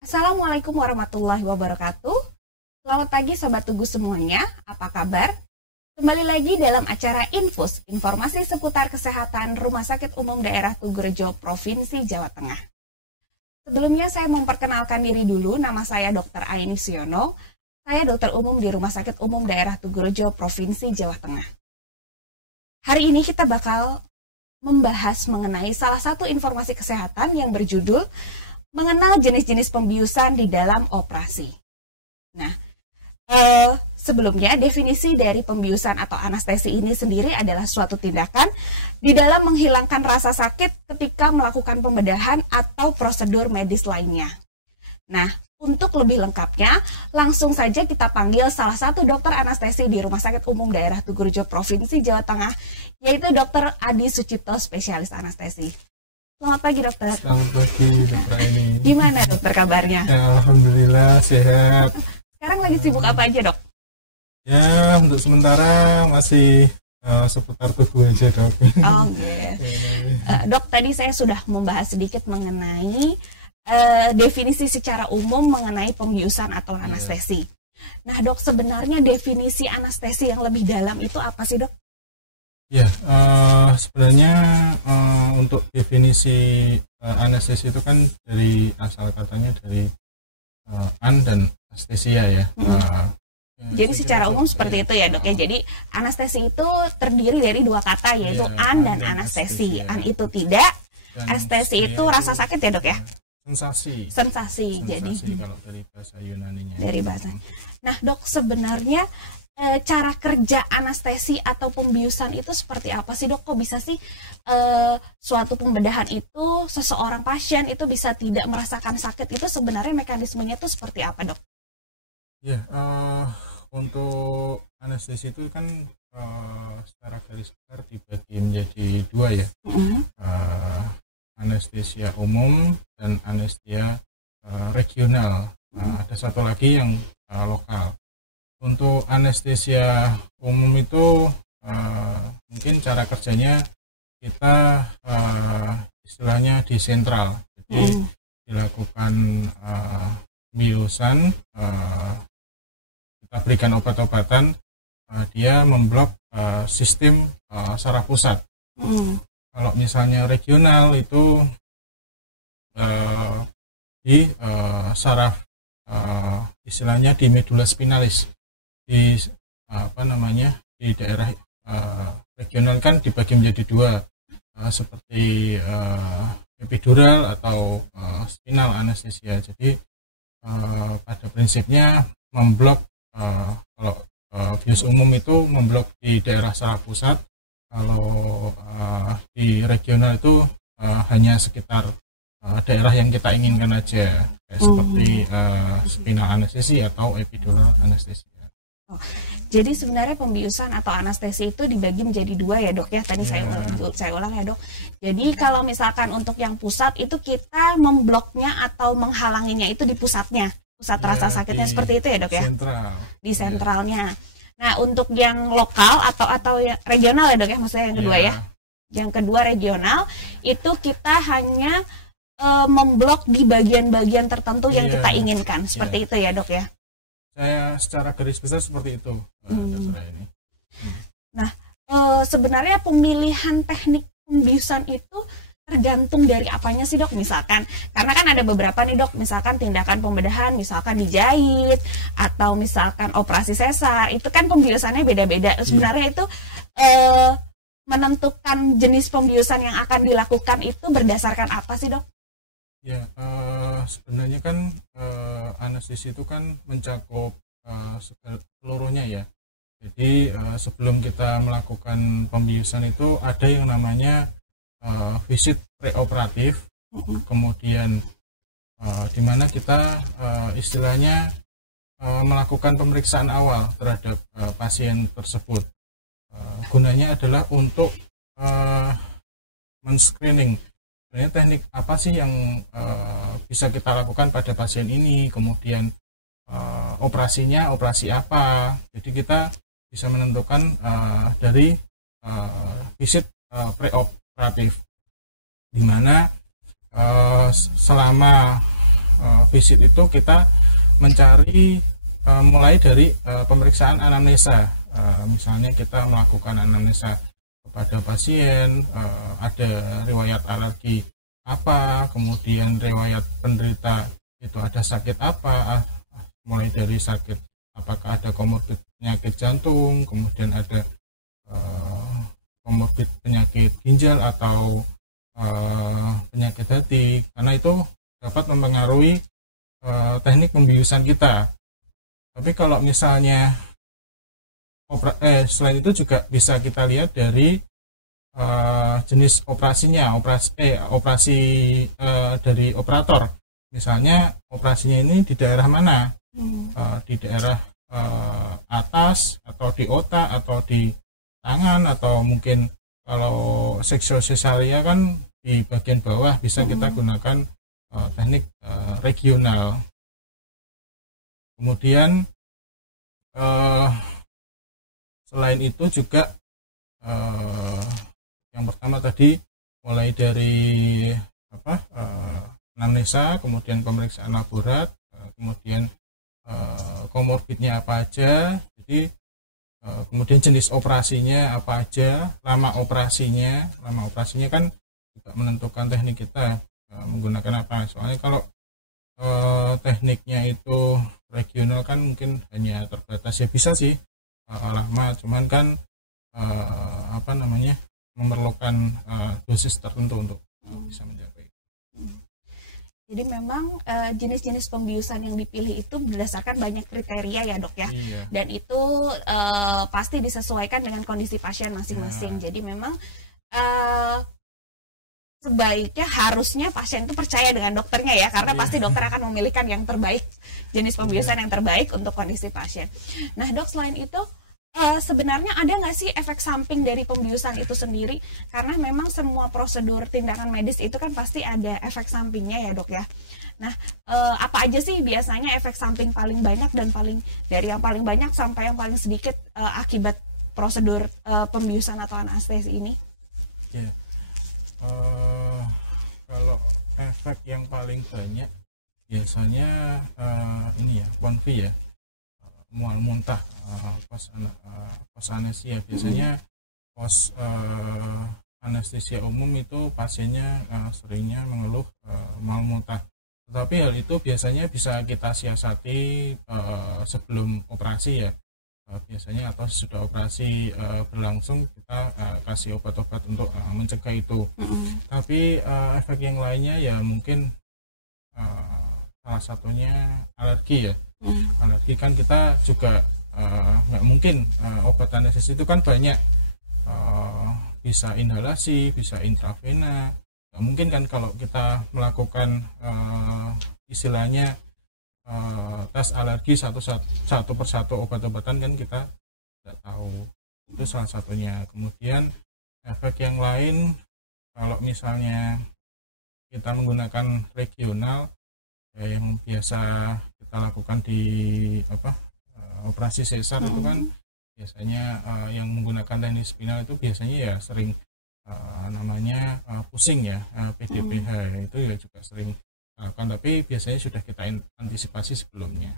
Assalamualaikum warahmatullahi wabarakatuh. Selamat pagi Sobat Tugu semuanya, apa kabar? Kembali lagi dalam acara Infus, informasi seputar kesehatan Rumah Sakit Umum Daerah Tugurejo, Provinsi Jawa Tengah. Sebelumnya saya memperkenalkan diri dulu, nama saya Dr. Aini Siono. Saya dokter umum di Rumah Sakit Umum Daerah Tugurejo, Provinsi Jawa Tengah. Hari ini kita bakal membahas mengenai salah satu informasi kesehatan yang berjudul mengenal jenis-jenis pembiusan di dalam operasi. Nah, sebelumnya definisi dari pembiusan atau anestesi ini sendiri adalah suatu tindakan di dalam menghilangkan rasa sakit ketika melakukan pembedahan atau prosedur medis lainnya. Nah, untuk lebih lengkapnya, langsung saja kita panggil salah satu dokter anestesi di Rumah Sakit Umum Daerah Tugurejo, Provinsi Jawa Tengah, yaitu Dr. Adi Sucipto, spesialis anestesi. Selamat pagi dokter. Selamat pagi dokter Aini. Gimana dokter kabarnya? Ya, alhamdulillah sehat. Sekarang lagi sibuk apa aja dok? Ya untuk sementara masih seputar tubuh aja dok. Dok, tadi saya sudah membahas sedikit mengenai definisi secara umum mengenai pembiusan atau anestesi. Nah dok, sebenarnya definisi anestesi yang lebih dalam itu apa sih dok? Ya, sebenarnya untuk definisi anestesi itu kan dari asal katanya dari an dan anestesia ya. Jadi secara umum seperti itu ya dok ya. Jadi anestesi itu terdiri dari dua kata yaitu an dan anestesi. An itu tidak, anestesi itu rasa sakit ya dok ya. Sensasi. Jadi kalau dari bahasa Yunaninya. Dari bahasa. Nah dok, sebenarnya cara kerja anestesi atau pembiusan itu seperti apa sih dok? Kok bisa sih suatu pembedahan itu seseorang pasien itu bisa tidak merasakan sakit, itu sebenarnya mekanismenya itu seperti apa dok? Ya, untuk anestesi itu kan secara garis besar dibagi menjadi dua ya. Anestesia umum dan anestesia regional. Ada satu lagi yang lokal. Untuk anestesia umum itu mungkin cara kerjanya kita istilahnya di sentral, jadi dilakukan biusan, kita berikan obat-obatan, dia memblok sistem saraf pusat. Kalau misalnya regional itu di saraf istilahnya di medula spinalis. Di di daerah regional kan dibagi menjadi dua, seperti epidural atau spinal anestesia. Jadi pada prinsipnya memblok, kalau bius umum itu memblok di daerah saraf pusat, kalau di regional itu hanya sekitar daerah yang kita inginkan aja, seperti spinal anestesi atau epidural anestesia. Jadi sebenarnya pembiusan atau anestesi itu dibagi menjadi dua ya dok ya. Tadi saya ulang ya dok. Jadi kalau misalkan untuk yang pusat itu kita membloknya atau menghalanginya itu di pusatnya, pusat rasa sakitnya seperti itu ya dok ya. Di sentralnya. Nah untuk yang lokal atau regional ya dok ya, maksudnya yang kedua ya. Yang kedua regional itu kita hanya memblok di bagian-bagian tertentu yang kita inginkan, seperti itu ya dok ya. Saya secara garis besar seperti itu. Nah, sebenarnya pemilihan teknik pembiusan itu tergantung dari apanya sih dok? Misalkan, karena kan ada beberapa nih dok, misalkan tindakan pembedahan, misalkan dijahit, atau misalkan operasi sesar, itu kan pembiusannya beda-beda. Sebenarnya itu menentukan jenis pembiusan yang akan dilakukan itu berdasarkan apa sih dok? Ya, sebenarnya kan anestesi itu kan mencakup seluruhnya ya. Jadi sebelum kita melakukan pembiusan itu ada yang namanya visit preoperatif, kemudian di mana kita istilahnya melakukan pemeriksaan awal terhadap pasien tersebut. Gunanya adalah untuk men-screening sebenarnya teknik apa sih yang bisa kita lakukan pada pasien ini, kemudian operasinya operasi apa. Jadi kita bisa menentukan dari visit preoperatif, di mana selama visit itu kita mencari mulai dari pemeriksaan anamnesa. Misalnya kita melakukan anamnesa kepada pasien, ada riwayat alergi apa, kemudian riwayat penderita itu ada sakit apa, mulai dari sakit apakah ada komorbid penyakit jantung, kemudian ada komorbid penyakit ginjal atau penyakit hati, karena itu dapat mempengaruhi teknik pembiusan kita. Tapi kalau misalnya selain itu juga bisa kita lihat dari jenis operasinya, operasi dari operator. Misalnya operasinya ini di daerah mana, di daerah atas atau di otak atau di tangan, atau mungkin kalau seksual cesaria kan di bagian bawah, bisa kita gunakan teknik regional. Kemudian selain itu juga yang pertama tadi mulai dari anamnesa, kemudian pemeriksaan laborat, kemudian komorbidnya apa aja, jadi kemudian jenis operasinya apa aja, lama operasinya kan juga menentukan teknik kita menggunakan apa. Soalnya kalau tekniknya itu regional kan mungkin hanya terbatas, ya bisa sih lama, cuman kan memerlukan dosis tertentu untuk bisa mencapai. Jadi memang jenis-jenis pembiusan yang dipilih itu berdasarkan banyak kriteria ya dok ya. Iya. Dan itu pasti disesuaikan dengan kondisi pasien masing-masing. Nah. Jadi memang sebaiknya harusnya pasien itu percaya dengan dokternya ya, karena pasti dokter akan memilihkan yang terbaik, jenis pembiusan yang terbaik untuk kondisi pasien. Nah dok, selain itu sebenarnya ada nggak sih efek samping dari pembiusan itu sendiri? Karena memang semua prosedur tindakan medis itu kan pasti ada efek sampingnya ya dok ya. Nah apa aja sih biasanya efek samping paling banyak dan dari yang paling banyak sampai yang paling sedikit akibat prosedur pembiusan atau anestesi ini? Ya, kalau efek yang paling banyak biasanya ini ya, konfi ya, mual muntah pos anestesia. Biasanya pos anestesia umum itu pasiennya seringnya mengeluh mual muntah, tetapi hal itu biasanya bisa kita siasati sebelum operasi ya. Biasanya atau sudah operasi berlangsung kita kasih obat-obat untuk mencegah itu. Tapi efek yang lainnya ya mungkin salah satunya alergi ya. Alergi kan kita juga nggak mungkin, obat anestesi itu kan banyak, bisa inhalasi, bisa intravena. Nggak mungkin kan kalau kita melakukan istilahnya tes alergi satu persatu obat-obatan, kan kita tidak tahu. Itu salah satunya. Kemudian efek yang lain, kalau misalnya kita menggunakan regional yang biasa kita lakukan di operasi sesar itu kan biasanya yang menggunakan teknik spinal itu biasanya ya sering namanya pusing ya, PDPH itu ya juga sering lakukan, tapi biasanya sudah kita antisipasi sebelumnya.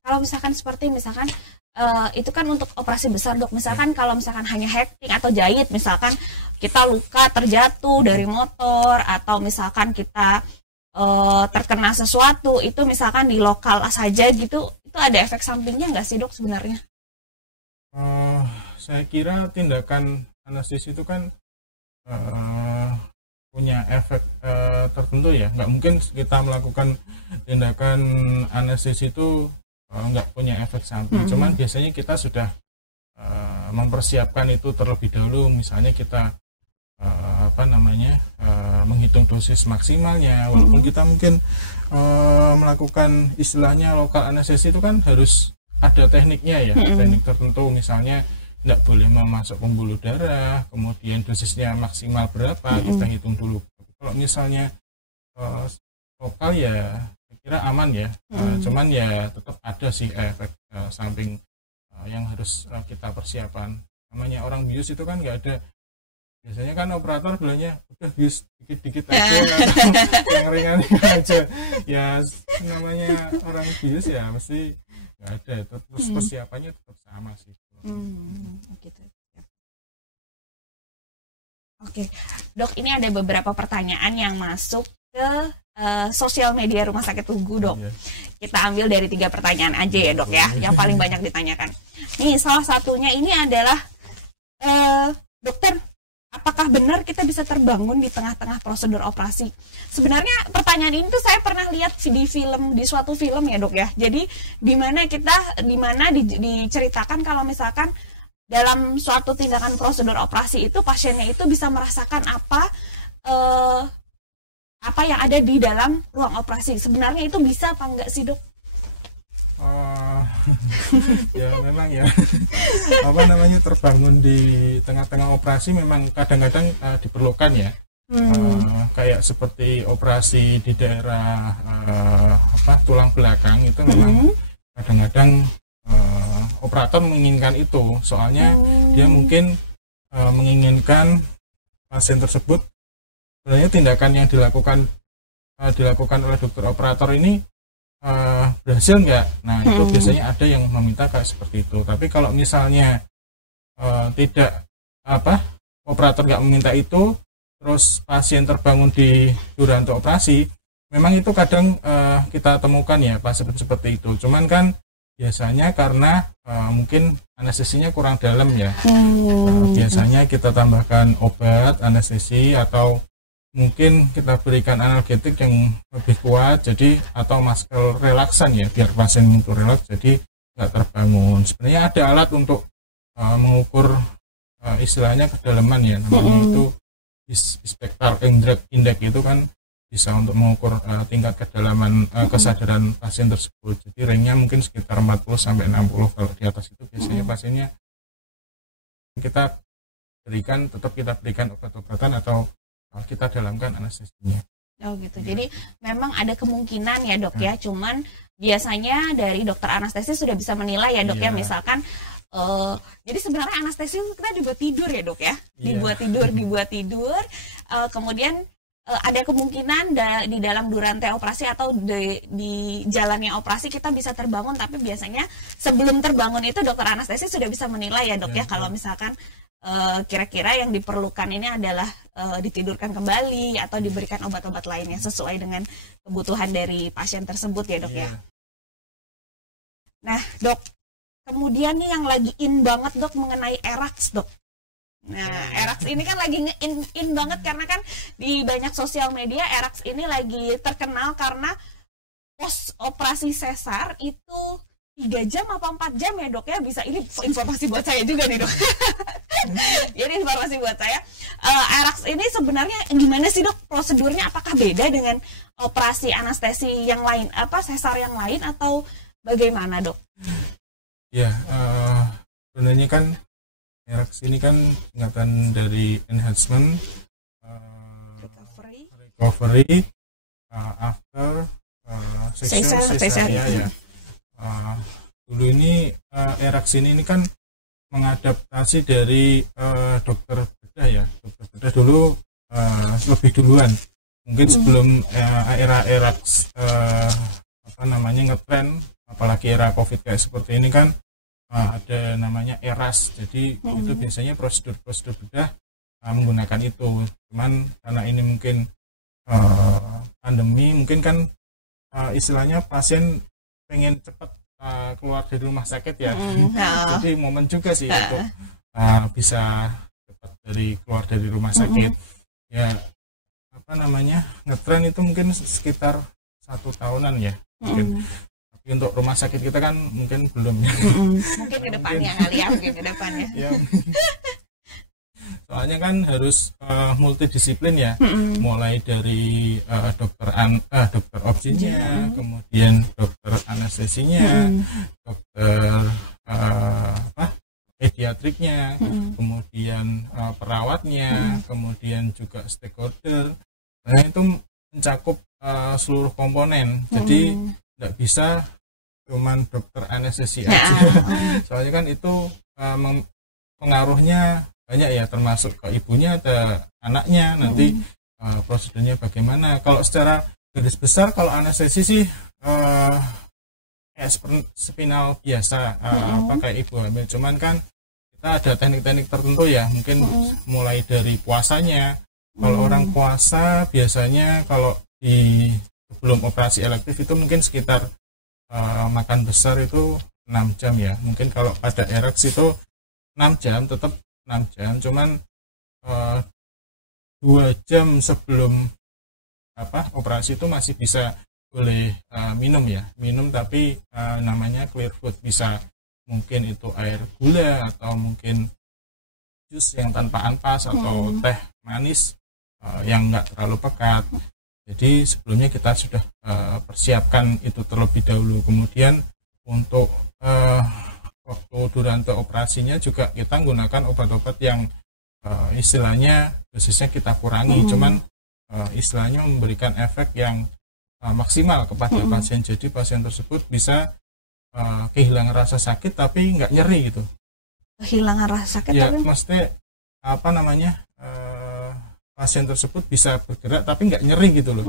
Kalau misalkan itu kan untuk operasi besar dok, misalkan kalau misalkan hanya hacking atau jahit, misalkan kita luka terjatuh dari motor atau misalkan kita terkena sesuatu, itu misalkan di lokal saja gitu, itu ada efek sampingnya nggak sih dok sebenarnya? Saya kira tindakan anestesi itu kan punya efek tertentu ya. Nggak mungkin kita melakukan tindakan anestesi itu nggak punya efek samping. Cuman biasanya kita sudah mempersiapkan itu terlebih dahulu. Misalnya kita menghitung dosis maksimalnya, walaupun kita mungkin melakukan istilahnya lokal anestesi itu kan harus ada tekniknya ya, teknik tertentu, misalnya tidak boleh memasuk pembuluh darah, kemudian dosisnya maksimal berapa kita hitung dulu. Kalau misalnya lokal ya saya kira aman ya, cuman ya tetap ada sih efek samping yang harus kita persiapan. Namanya orang bius itu kan nggak ada. Biasanya kan operator bilangnya udah bius dikit-dikit aja yang ringan aja ya, namanya orang bius ya mesti nggak ada, terus persiapannya tetap sama sih. Gitu. Oke, Dok, ini ada beberapa pertanyaan yang masuk ke sosial media Rumah Sakit Tugu, Dok. Kita ambil dari 3 pertanyaan aja ya, Dok ya, yang paling banyak ditanyakan. Nih, salah satunya ini adalah, dokter, apakah benar kita bisa terbangun di tengah-tengah prosedur operasi? Sebenarnya pertanyaan ini tuh saya pernah lihat di suatu film ya, Dok ya. Jadi di mana diceritakan kalau misalkan dalam suatu tindakan prosedur operasi itu pasiennya itu bisa merasakan apa yang ada di dalam ruang operasi. Sebenarnya itu bisa apa enggak sih, Dok? Ya memang ya terbangun di tengah-tengah operasi memang kadang-kadang diperlukan ya. Kayak seperti operasi di daerah tulang belakang itu memang kadang-kadang operator menginginkan itu, soalnya dia mungkin menginginkan pasien tersebut sebenarnya tindakan yang dilakukan oleh dokter operator ini berhasil nggak. Nah itu biasanya ada yang meminta kayak seperti itu. Tapi kalau misalnya operator nggak meminta itu, terus pasien terbangun di duranto operasi, memang itu kadang kita temukan ya pasien seperti itu. Cuman kan biasanya karena mungkin anestesinya kurang dalam ya. Biasanya kita tambahkan obat anestesi atau mungkin kita berikan analgetik yang lebih kuat, jadi atau masker relaksan ya biar pasien itu relaks jadi nggak terbangun. Sebenarnya ada alat untuk mengukur istilahnya kedalaman ya, namanya itu Spectral Index itu kan bisa untuk mengukur tingkat kedalaman kesadaran pasien tersebut. Jadi range-nya mungkin sekitar 40-60. Kalau di atas itu biasanya pasiennya tetap kita berikan obat-obatan atau kita dalamkan anestesinya. Oh gitu. Jadi memang ada kemungkinan ya, Dok ya. Cuman biasanya dari dokter anestesi sudah bisa menilai ya, Dok ya. Misalkan jadi sebenarnya anestesi kita juga tidur ya, Dok ya. Dibuat tidur. Kemudian ada kemungkinan di dalam durante operasi atau di jalannya operasi kita bisa terbangun, tapi biasanya sebelum terbangun itu dokter anestesi sudah bisa menilai ya, Dok ya, kalau misalkan kira-kira yang diperlukan ini adalah ditidurkan kembali atau diberikan obat-obat lain yang sesuai dengan kebutuhan dari pasien tersebut ya, Dok ya. Nah, Dok, kemudian nih yang lagi in banget, Dok, mengenai ERAX, Dok. Nah, ERAX ini kan lagi in banget karena kan di banyak sosial media ERAX ini lagi terkenal karena pos operasi sesar itu 3 jam apa 4 jam ya, Dok ya. Bisa, ini informasi buat saya juga nih, Dok. Jadi informasi buat saya, ERAX ini sebenarnya gimana sih, Dok, prosedurnya? Apakah beda dengan operasi anestesi yang lain, sesar yang lain, atau bagaimana, Dok? Ya, sebenarnya kan ERAX ini kan singkatan dari enhancement recovery after section ya. Dulu ini ERAX ini kan mengadaptasi dari dokter bedah ya. Dokter bedah dulu lebih duluan. Mungkin sebelum era ERAX ngetren, apalagi era COVID kayak seperti ini kan ada namanya ERAS. Jadi itu biasanya prosedur bedah menggunakan itu. Cuman karena ini mungkin pandemi, mungkin kan istilahnya pasien pengen cepat keluar dari rumah sakit ya. Jadi momen juga sih untuk bisa cepat keluar dari rumah sakit. Ya ngetren itu mungkin sekitar 1 tahunan ya mungkin. Untuk rumah sakit kita kan mungkin belum ya. Mungkin ke depannya kali ya, mungkin ke depannya. Ya. Soalnya kan harus multidisiplin ya. Mulai dari dokter obstetrisnya, kemudian dokter anestesinya, dokter pediatriknya, kemudian perawatnya, kemudian juga stakeholder. Nah, itu mencakup seluruh komponen. Jadi nggak bisa cuman dokter anestesi aja. Soalnya kan itu pengaruhnya banyak ya, termasuk ke ibunya, ada anaknya, nanti prosedurnya bagaimana. Kalau secara garis besar, kalau anestesi sih spinal biasa, kayak ibu hamil. Cuman kan kita ada teknik-teknik tertentu ya, mungkin mulai dari puasanya. Kalau orang puasa biasanya kalau sebelum operasi elektif itu mungkin sekitar makan besar itu 6 jam ya. Mungkin kalau pada ereksi itu 6 jam, tetap 6 jam. Cuman 2 jam sebelum operasi itu masih bisa boleh minum ya, minum, tapi namanya clear food, bisa mungkin itu air gula atau mungkin jus yang tanpa ampas atau teh manis yang enggak terlalu pekat. Jadi sebelumnya kita sudah persiapkan itu terlebih dahulu. Kemudian untuk waktu durante operasinya juga kita menggunakan obat-obat yang istilahnya dosisnya kita kurangi, cuman istilahnya memberikan efek yang maksimal kepada pasien. Jadi pasien tersebut bisa kehilangan rasa sakit tapi nggak nyeri gitu. Kehilangan rasa sakit ya, tapi maksudnya pasien tersebut bisa bergerak tapi nggak nyeri gitu loh.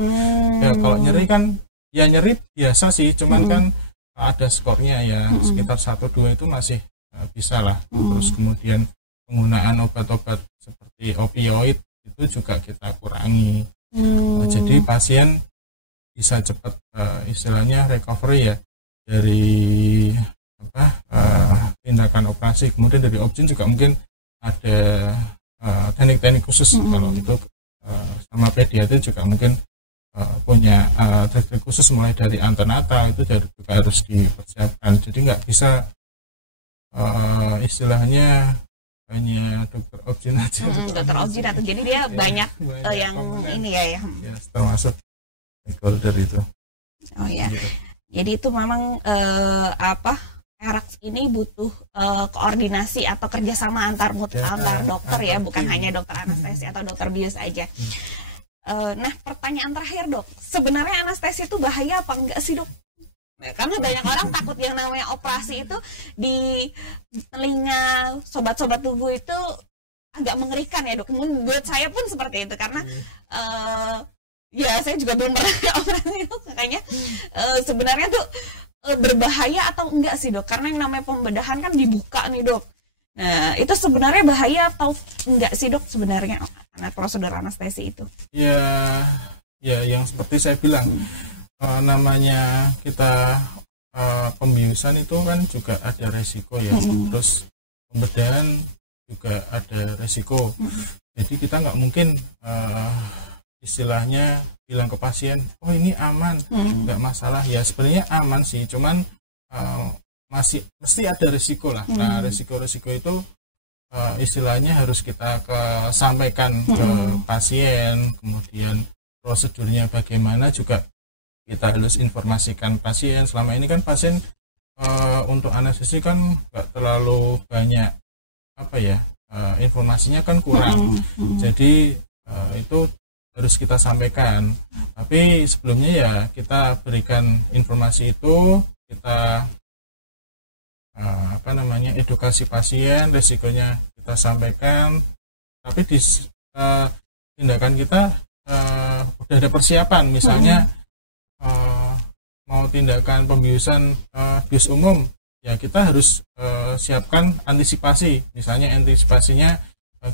Ya kalau nyeri kan ya nyeri biasa sih, cuman kan ada skornya ya, sekitar 1-2 itu masih bisa lah. Terus kemudian penggunaan obat-obat seperti opioid itu juga kita kurangi. Jadi pasien bisa cepat istilahnya recovery ya dari tindakan operasi. Kemudian dari objin juga mungkin ada teknik-teknik khusus. Kalau itu sama pediatri juga mungkin punya teknik khusus, mulai dari antenatal itu juga harus dipersiapkan. Jadi nggak bisa istilahnya hanya dokter objin aja. Dokter objin atau jadi dia banyak yang ini ya. Termasuk stakeholder itu. Oh ya. Gitu. Jadi itu memang RX ini butuh koordinasi atau kerjasama antar dokter ya, bukan hanya dokter anestesi atau dokter bius aja. Nah, pertanyaan terakhir dok, sebenarnya anestesi itu bahaya apa enggak sih dok? Karena banyak orang takut yang namanya operasi itu di telinga sobat-sobat tubuh itu agak mengerikan ya dok. Buat saya pun seperti itu karena ya saya juga belum pernah operasi itu, makanya sebenarnya tuh berbahaya atau enggak sih dok? Karena yang namanya pembedahan kan dibuka nih dok. Nah itu sebenarnya bahaya atau enggak sih dok sebenarnya prosedur anestesi itu? Ya yang seperti saya bilang, namanya kita pembiusan itu kan juga ada resiko ya. Terus pembedahan juga ada resiko. Jadi kita nggak mungkin istilahnya bilang ke pasien, oh ini aman, nggak masalah. Ya sebenarnya aman sih, cuman mesti ada risiko lah. Nah risiko-risiko itu istilahnya harus kita sampaikan ke pasien. Kemudian prosedurnya bagaimana juga kita harus informasikan pasien. Selama ini kan pasien untuk anestesi kan nggak terlalu banyak informasinya kan kurang. Jadi itu harus kita sampaikan. Tapi sebelumnya ya kita berikan informasi itu, kita edukasi pasien, resikonya kita sampaikan. Tapi di tindakan kita udah ada persiapan, misalnya mau tindakan pembiusan bius umum, ya kita harus siapkan antisipasi. Misalnya antisipasinya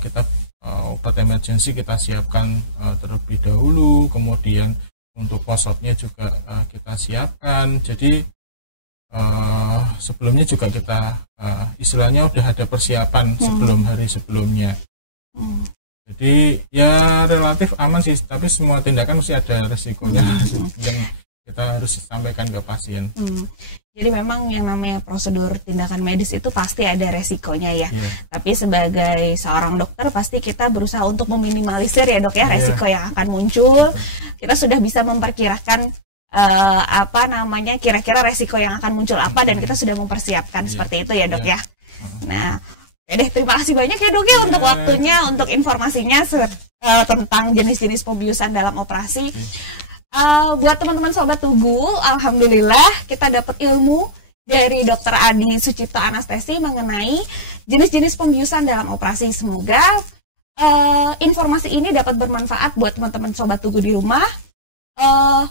kita obat emergency kita siapkan terlebih dahulu, kemudian untuk posotnya juga kita siapkan. Jadi sebelumnya juga kita istilahnya udah ada persiapan sebelum hari sebelumnya. Jadi ya relatif aman sih, tapi semua tindakan mesti ada resikonya yang kita harus sampaikan ke pasien. Jadi memang yang namanya prosedur tindakan medis itu pasti ada resikonya ya. Tapi sebagai seorang dokter pasti kita berusaha untuk meminimalisir ya dok ya resiko yang akan muncul. Kita sudah bisa memperkirakan kira-kira resiko yang akan muncul apa, dan kita sudah mempersiapkan seperti itu ya dok ya. Nah, terima kasih banyak ya dok ya untuk waktunya, untuk informasinya tentang jenis-jenis pembiusan dalam operasi. Buat teman-teman sobat tubuh, alhamdulillah kita dapat ilmu dari Dr. Adi Sucipto Anestesi mengenai jenis-jenis pembiusan dalam operasi. Semoga informasi ini dapat bermanfaat buat teman-teman Sobat Tugu di rumah.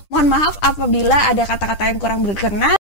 Mohon maaf apabila ada kata-kata yang kurang berkenan.